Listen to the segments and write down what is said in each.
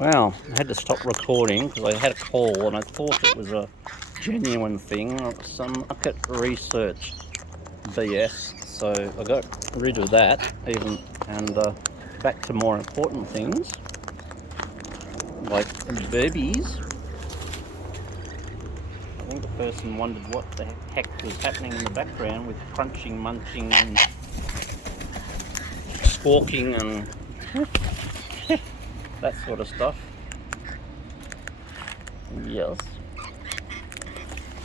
Well, I had to stop recording because I had a call and I thought it was a genuine thing, some market research BS. So I got rid of that and back to more important things like burbies. I think the person wondered what the heck was happening in the background with crunching, munching and squawking and that sort of stuff. Yes.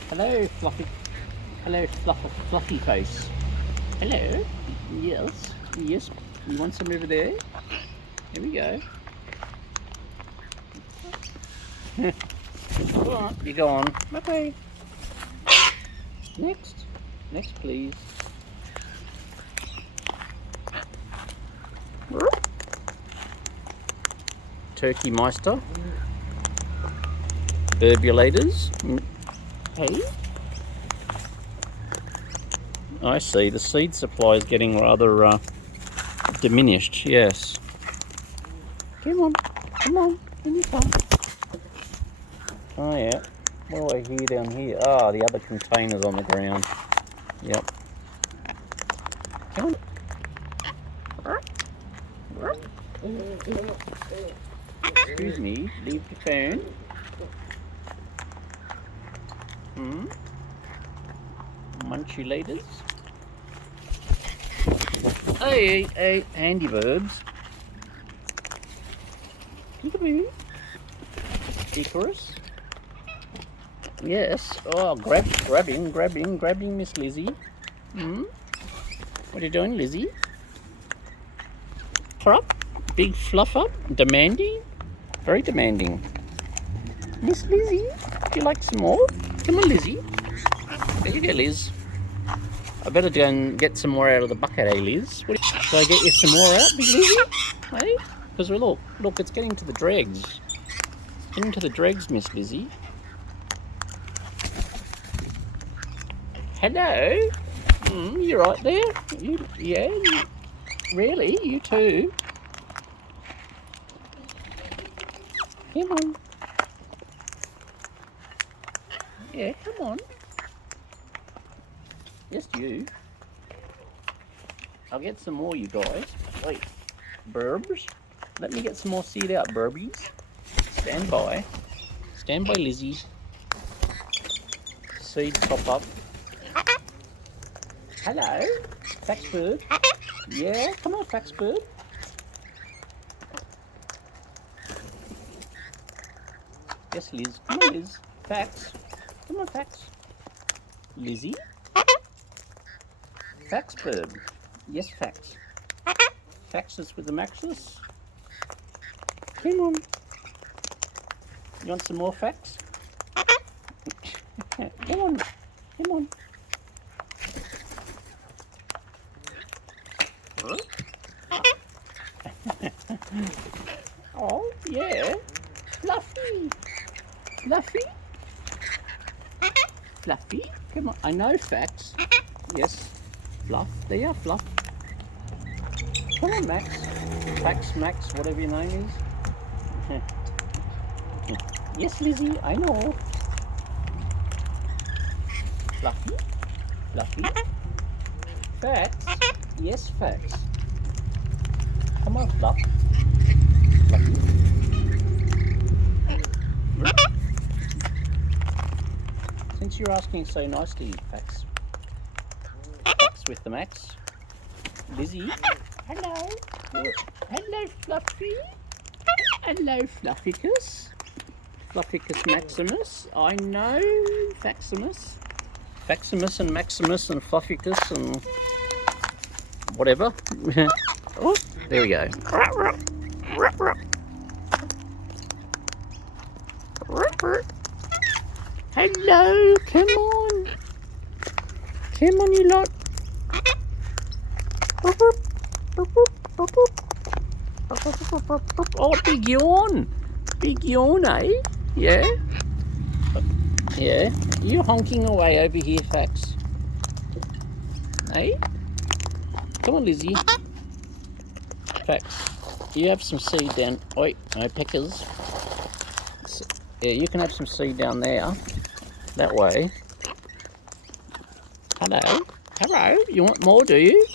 Hello, Fluffy. Hello, Fluffy face. Hello. Yes. Yes. You want some over there? Here we go. Go on. You go on. Okay. Next. Next, please. Turkey Meister. Burbulators. Hey. I see. The seed supply is getting rather diminished. Yes. Come on. Come on. In you come. Oh yeah. What do I hear down here? Ah, the other containers on the ground. Yep. Come on. Excuse me. Leave the phone. Munchulators. Hey, handy verbs. Peekaboo. Icarus. Yes. Oh, grabbing, Miss Lizzie. What are you doing, Lizzie? Fluff? Big fluffer? Demanding? Very demanding. Miss Lizzie, would you like some more? Come on, Lizzie. There you go, Liz. I better go and get some more out of the bucket, eh, Liz? Shall I get you some more out, big Lizzie? Hey? Because look, it's getting to the dregs. Getting to the dregs, Miss Lizzie. Hello? You right there? Really? You too? Come on. Yeah, come on. Just you. I'll get some more, you guys. Wait. Burbs? Let me get some more seed out, burbies. Stand by. Stand by, Lizzie. Seed pop up. Hello? Fax Bird? Yeah, come on, Fax Bird. Yes, Liz. Come on, Liz. Fax. Come on, Fax. Lizzie? Fax Bird. Yes, Fax. Faxes with the maxes. Come on. You want some more Fax? Come on. Come on. Oh, yeah. Fluffy. Fluffy? Fluffy? Come on. I know Fax. Yes. Fluff. There you are, Fluff. Come on, Max. Fax, Max, whatever your name is. Yes, Lizzie, I know. Fluffy? Fluffy? Fax? Yes, Fax. Come on, Fluff. Fluffy. Since you're asking so nicely, Fax. Fax with the Max. Lizzie. Hello. Hello, Fluffy. Hello, Flufficus. Flufficus Maximus. I know Faximus. Faximus and Maximus and Flufficus and whatever. Oh, there we go. Hello, come on. Come on, you lot. Oh, big yawn. Big yawn, eh? Yeah? Yeah. You honking away over here, Fax. Eh? Come on, Lizzie. Fax. You have some seed down. Oi, no peckers. Yeah, you can have some seed down there. That way. Hello. Hello. You want more, do you?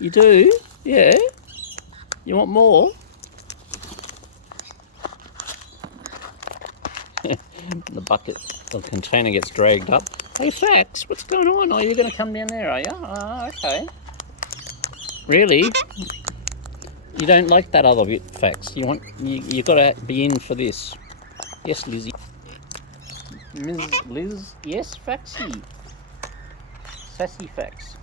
You do? Yeah. You want more? The bucket, the container gets dragged up. Hey, Fax, what's going on? Oh, you're going to come down there, are you? Oh, okay. Really? You don't like that other bit, Fax. You got to be in for this. Yes, Lizzie. Ms. Liz. Yes, Faxy. Sassy Fax.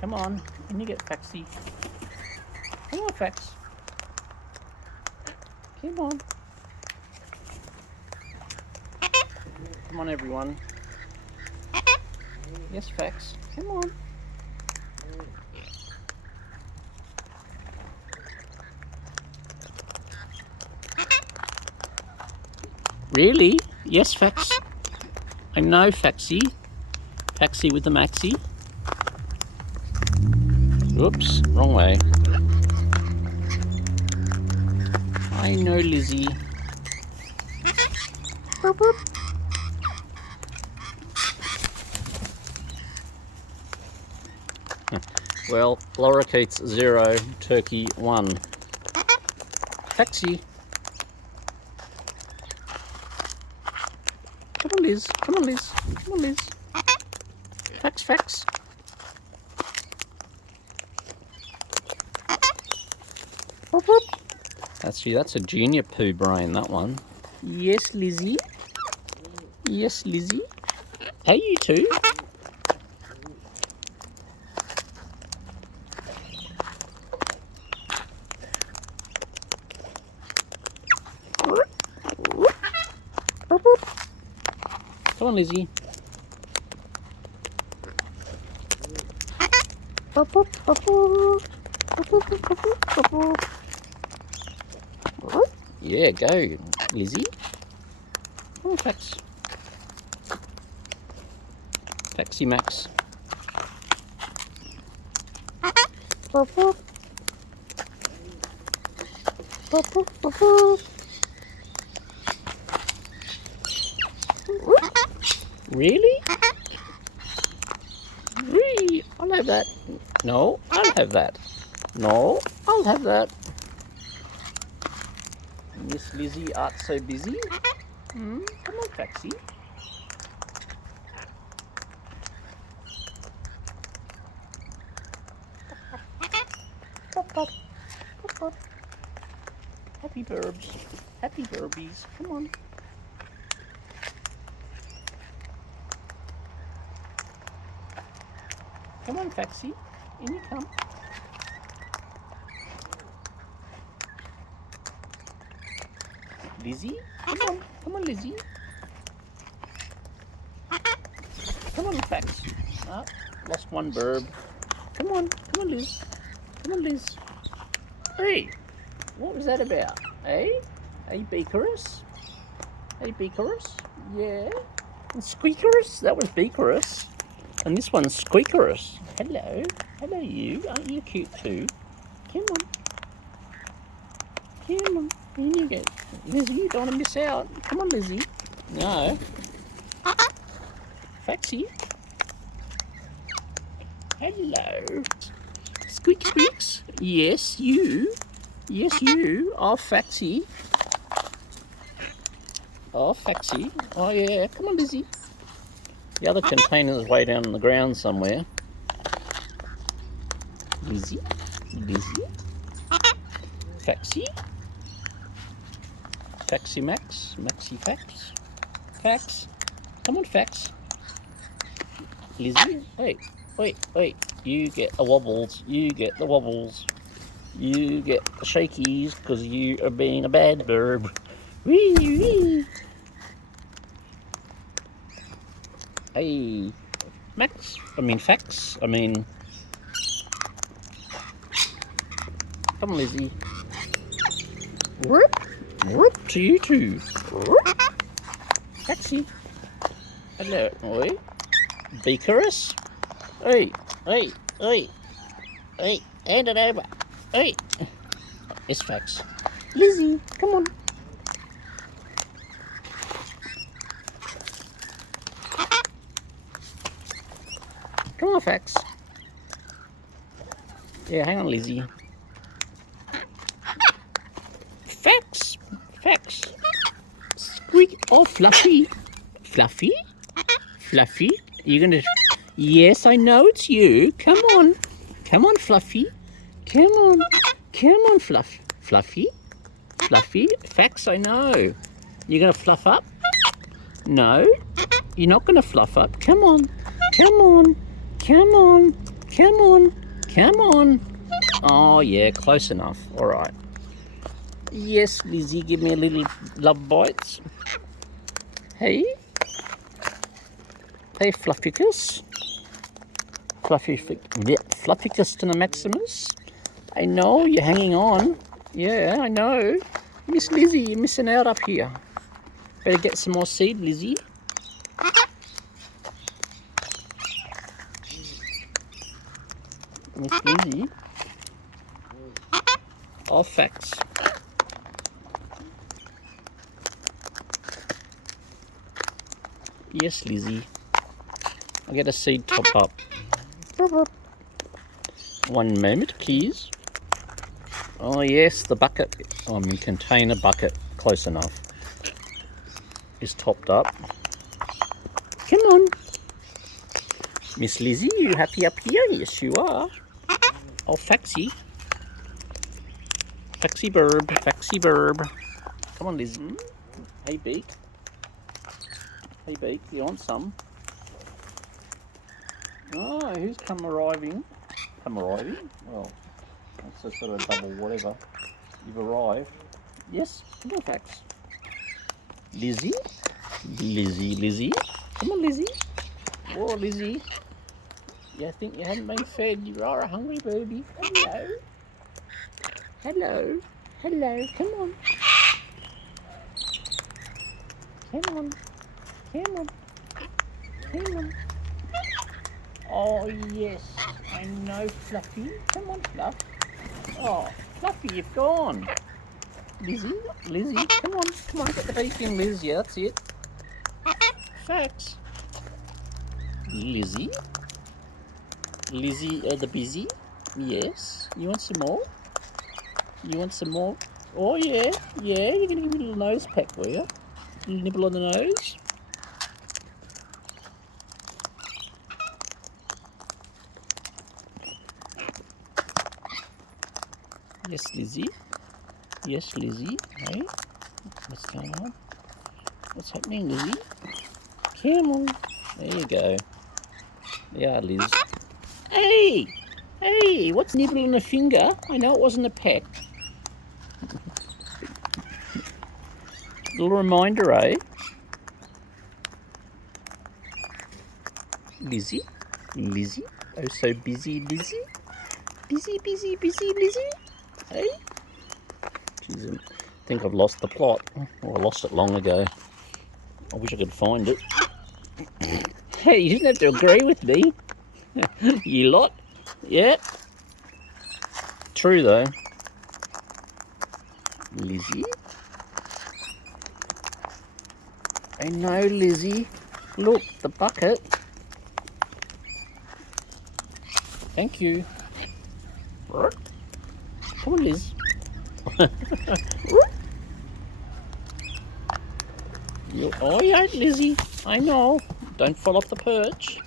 Come on, can you get Faxy? Come on, Fax. Come on. Come on, everyone. Yes, Fax. Come on. Really? Yes, Fax. I know, Faxy. Faxy with the maxi. Oops, wrong way. I know, Lizzie. Boop, boop. Well, lorikeets 0, turkey 1. Faxy. Come on, Liz. Come on, Liz. Come on, Liz. Fax, Fax. Boop, boop. That's a junior poo brain, that one. Yes, Lizzie. Yes, Lizzie. Hey, you two. Come on, Lizzie. Yeah, go, Lizzie. Come on, Fax. Faxy Max. Really? Really? I'll have that. No, I'll have that. No, I'll have that. Miss Lizzie art so busy. Come on, Faxy. Pop, pop. Pop, pop. Happy burbs. Happy burbies. Come on. Come on, Faxy. In you come. Lizzie? Come on. Come on, Lizzie. Come on, Fax. Ah, lost one burb. Come on. Come on, Liz. Come on, Liz. Hey, what was that about? Hey? Hey, Beakerus? Hey, Beakerus? Yeah. And Squeakerus? That was Beakerus. And this one's Squeakerus. Hello. Hello, you. Aren't you cute too? Come on. Come on. In you get. Lizzie, you don't want to miss out. Come on, Lizzie. No. Faxy. Hello. Squeak squeaks. Yes, you. Yes, you. Oh, Faxy. Oh, Faxy. Oh, yeah. Come on, Lizzie. The other container's way down on the ground somewhere. Lizzie. Lizzie. Faxy. Faxy Max. Maxi Fax. Fax. Come on, Fax. Lizzie. Hey. Wait, wait. You get the wobbles. You get the wobbles. You get the shakies because you are being a bad burb. Wee wee. Hey, Max. Fax. Come on, Lizzie. Whoop. Whoop to you too. Whoop. Taxi. Hello, oi. Beakerus. Hey, hey, hey, hey, hand it over. Hey. It's Fax. Lizzie, come on. Come on, Fax. Yeah, hang on, Lizzie. Fax. Fax. Squeak. Oh, Fluffy. Fluffy? Fluffy? You're gonna... Yes, I know it's you. Come on. Come on, Fluffy. Come on. Come on, Fluffy. Fluffy. Fax, I know. You're gonna fluff up? No. You're not gonna fluff up. Come on. Come on. Come on. Come on. Come on. Oh, yeah, close enough. All right. Yes, Lizzie, give me a little love bites. Hey. Hey, Fluffycus. Fluffycus to the Maximus. I know, you're hanging on. Yeah, I know. Miss Lizzie, you're missing out up here. Better get some more seed, Lizzie. Miss Lizzie. Oh, Fax. Yes, Lizzie. I'll get a seed top up. One moment, please. Oh, yes, the bucket. Container bucket. Close enough. Is topped up. Come on. Miss Lizzie, you happy up here? Yes, you are. Oh, Faxy. Faxy Bird. Faxy Bird. Come on, Lizzie. Hey, Beak. Hey, Beak, you want some? Oh, who's come arriving? Come arriving? Well, that's a sort of double whatever. You've arrived. Yes, come on, Fax. Lizzie? Lizzie. Come on, Lizzie. Whoa, Lizzie. You think you hadn't been fed? You are a hungry baby. Hello. Hello. Hello. Come on. Come on. Come on. Come on. Oh, yes. I know, Fluffy. Come on, Fluff. Oh, Fluffy, you've gone. Lizzie, come on. Come on, get the bacon, Liz. Yeah, that's it. Fax. Lizzie, the busy? Yes. You want some more? You want some more? Oh, yeah. Yeah, you're going to give me a little nose peck, will you? A little nibble on the nose? Yes, Lizzie. Yes, Lizzie. Hey, what's going on? What's happening, Lizzie? Come on. There you go. Yeah, Liz. Hey! Hey, what's nibbling a finger? I know it wasn't a pet. Little reminder, eh? Lizzie? Lizzie? Oh, so busy, Lizzie? Busy, Lizzie? Hey? Jeez, I think I've lost the plot. Or I lost it long ago. I wish I could find it. Hey, you didn't have to agree with me. You lot. Yeah. True, though. Lizzie? I know, Lizzie. Look, the bucket. Thank you. Come on, Liz. Oh, you aren't, Lizzie. I know. Don't fall off the perch.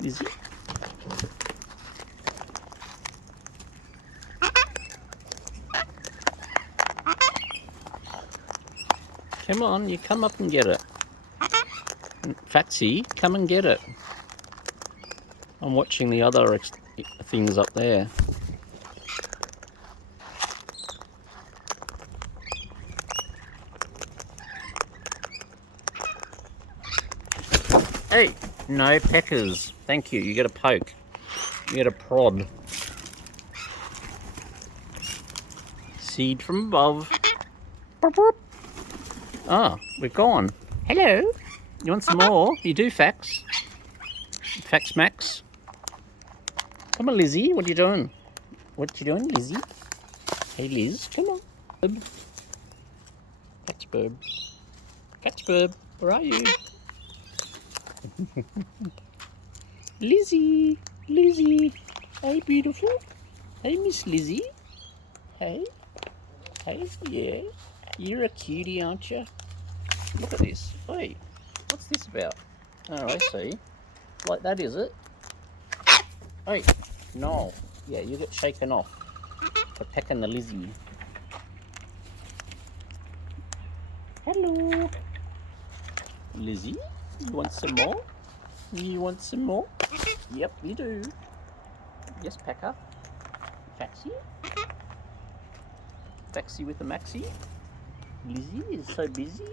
Lizzie? Come on, you come up and get it. Faxy, come and get it. I'm watching the other things up there. Hey, no peckers. Thank you. You get a poke. You get a prod. Seed from above. Burp, burp. Ah, we're gone. Hello. You want some more? You do, Fax. Fax Max. Come on, Lizzie. What are you doing? What you doing, Lizzie? Hey, Liz. Come on. Fax Bird. Fax Bird. Where are you? Lizzie. Lizzie. Hey, beautiful. Hey, Miss Lizzie. Hey. Hey, yeah. You're a cutie, aren't you? Look at this. Hey, what's this about? Oh, I see. Like that, is it? Hey, no. Yeah, you get shaken off for pecking the Lizzie. Hello. Lizzie, you want some more? You want some more? Yep, you do. Yes, Pecker. Faxy. Faxy with the maxi. Lizzie is so busy.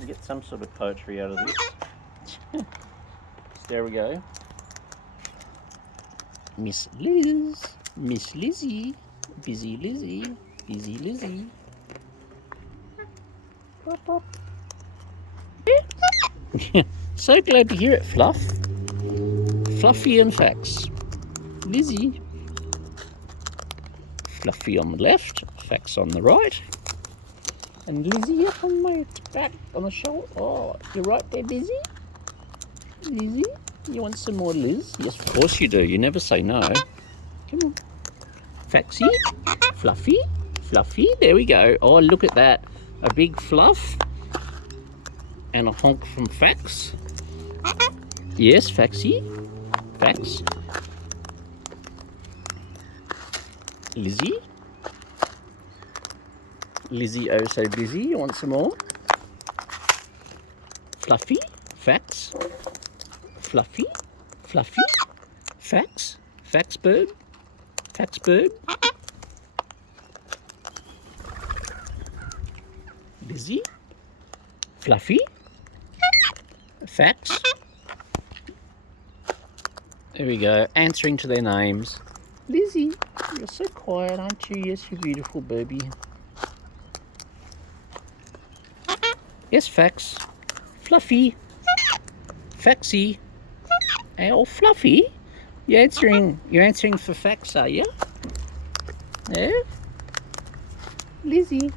I'll get some sort of poetry out of this. There we go. Miss Liz. Miss Lizzie. Busy Lizzie. Busy Lizzie. Pop, pop. So glad to hear it, Fluff. Fluffy and Fax. Lizzie. Fluffy on the left, Fax on the right. And Lizzie up on my back, on the shoulder. Oh, you're right there, Lizzie? Lizzie, you want some more, Liz? Yes, of course you do. You never say no. Come on. Faxy, Fluffy, Fluffy. There we go. Oh, look at that. A big fluff and a honk from Fax. Yes, Faxy. Fax. Lizzie. Lizzie, oh so busy. You want some more? Fluffy. Fax. Fluffy. Fluffy. Fax. Fax Bird. Fax Bird. Lizzie. Fluffy. Fax. There we go. Answering to their names. Lizzie, you're so quiet, aren't you? Yes, you beautiful baby. Yes, Fax. Fluffy. Faxy. Oh, Fluffy. You're answering for Fax, are you? Yeah? Lizzie.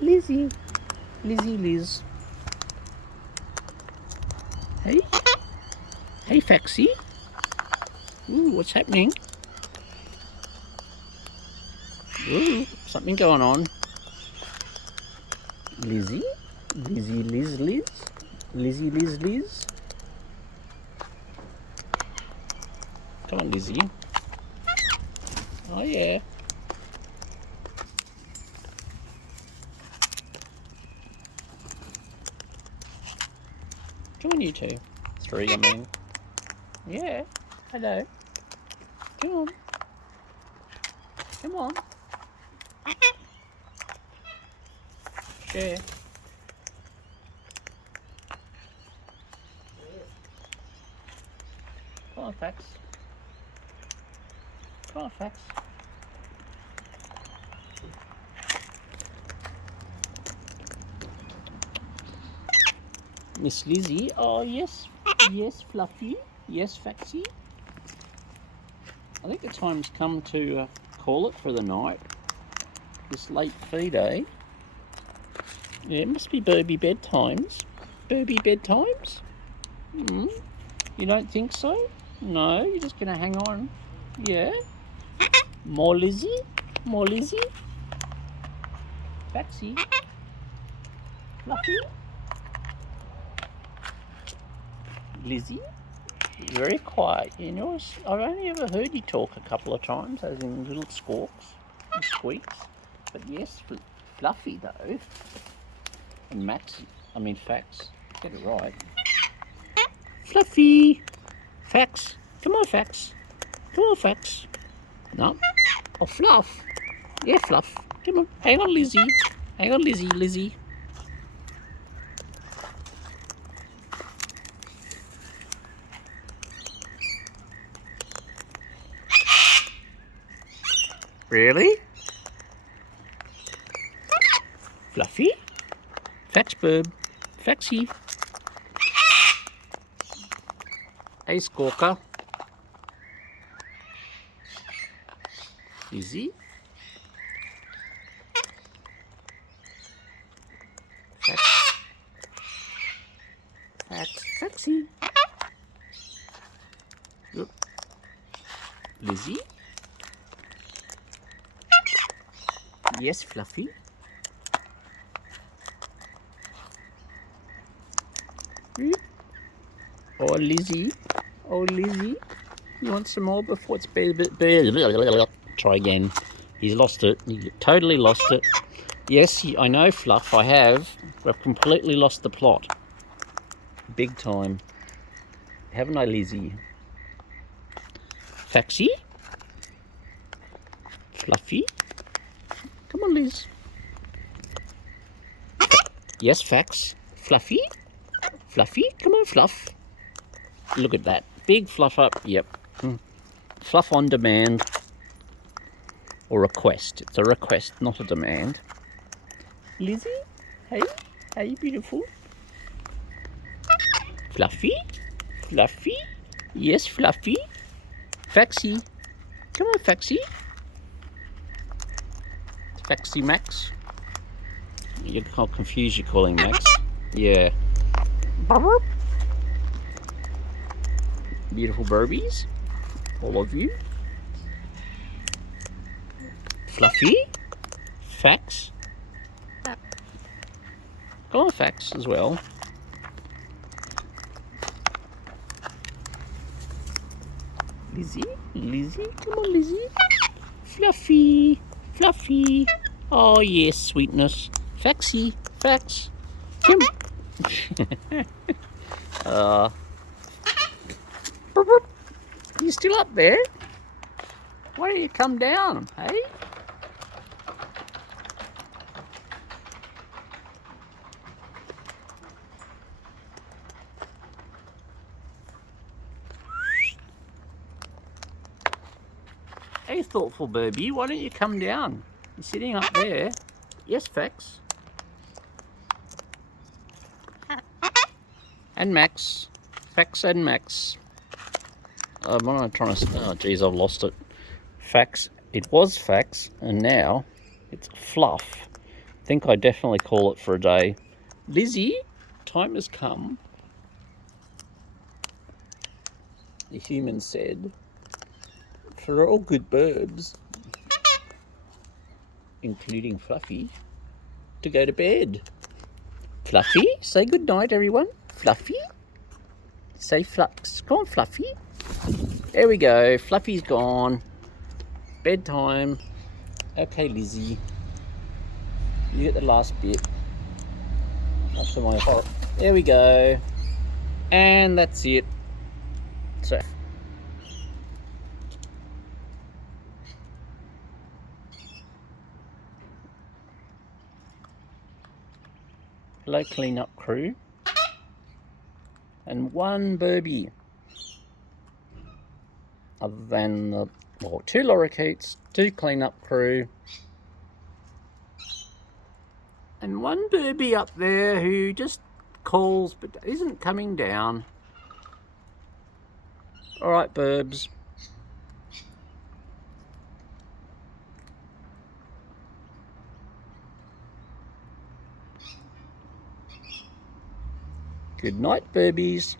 Lizzie. Lizzie Liz. Hey? Hey, Faxy. Ooh, what's happening? Ooh, something going on. Lizzie? Lizzie Liz Liz? Lizzie Liz Liz? Come on, Lizzie. Oh, yeah. Come on, you two. Three, I mean. Yeah. Hello. Come on. Come on. Share. Come on, Fax. Come on, Fax. Miss Lizzie. Oh, yes. Yes, Fluffy. Yes, Faxy. I think the time's come to call it for the night. This late feed, eh? Yeah, it must be Burby bedtimes. Burby bedtimes? You don't think so? No, you're just going to hang on. Yeah? More Lizzie? More Lizzie? Faxy? Fluffy? Lizzie? Very quiet. You know, I've only ever heard you talk a couple of times, as in little squawks and squeaks. But yes, Fluffy though. And Fax. Get it right. Fluffy! Fax. Come on, Fax. Come on, Fax. No. Oh, Fluff. Yeah, Fluff. Come on. Hang on, Lizzie. Hang on, Lizzie. Lizzie. Really? Fluffy. Fax Bird. Faxy. Hey, Squawker. Lizzie. Fax. Faxy. Look. Lizzie. Yes, Fluffy. Oh, Lizzie. Oh, Lizzie. You want some more before it's Try again. He's lost it. He totally lost it. Yes, I know, Fluff. I have. I've completely lost the plot. Big time. Haven't I, Lizzie? Faxy? Fluffy? Come on, Liz. Yes, Fax. Fluffy? Fluffy? Come on, Fluff. Look at that. Big fluff up. Yep. Fluff on demand. Or request. It's a request, not a demand. Lizzie? Hey? Hey, beautiful. Fluffy? Fluffy? Yes, Fluffy. Faxy. Come on, Faxy. Faxy Max. You're confused you're calling Max. Yeah. Beautiful Burbies. All of you. Fluffy. Fax. Go on, Fax as well. Lizzie. Lizzie. Come on, Lizzie. Fluffy. Fluffy. Oh, yes, sweetness. Faxy. Fax. Come. You still up there? Why don't you come down, hey? Hey, thoughtful Burby, why don't you come down? You're sitting up there. Yes, Fax. And Max. Fax and Max. What am I trying to say? Oh, geez, I've lost it. Fax. It was Fax, and now it's Fluff. I think I definitely call it for a day. Lizzie, time has come. The human said, for all good birds, including Fluffy, to go to bed. Fluffy, say good night, everyone. Fluffy, say Flux. Come on, Fluffy. There we go. Fluffy's gone. Bedtime. Okay, Lizzie. You get the last bit. After my horror. There we go. And that's it. So. Hello, cleanup crew. And one Burby. Other than the, well, 2 lorikeets, 2 cleanup crew, and 1 Burby up there who just calls but isn't coming down. Alright, Burbs. Good night, Burbies.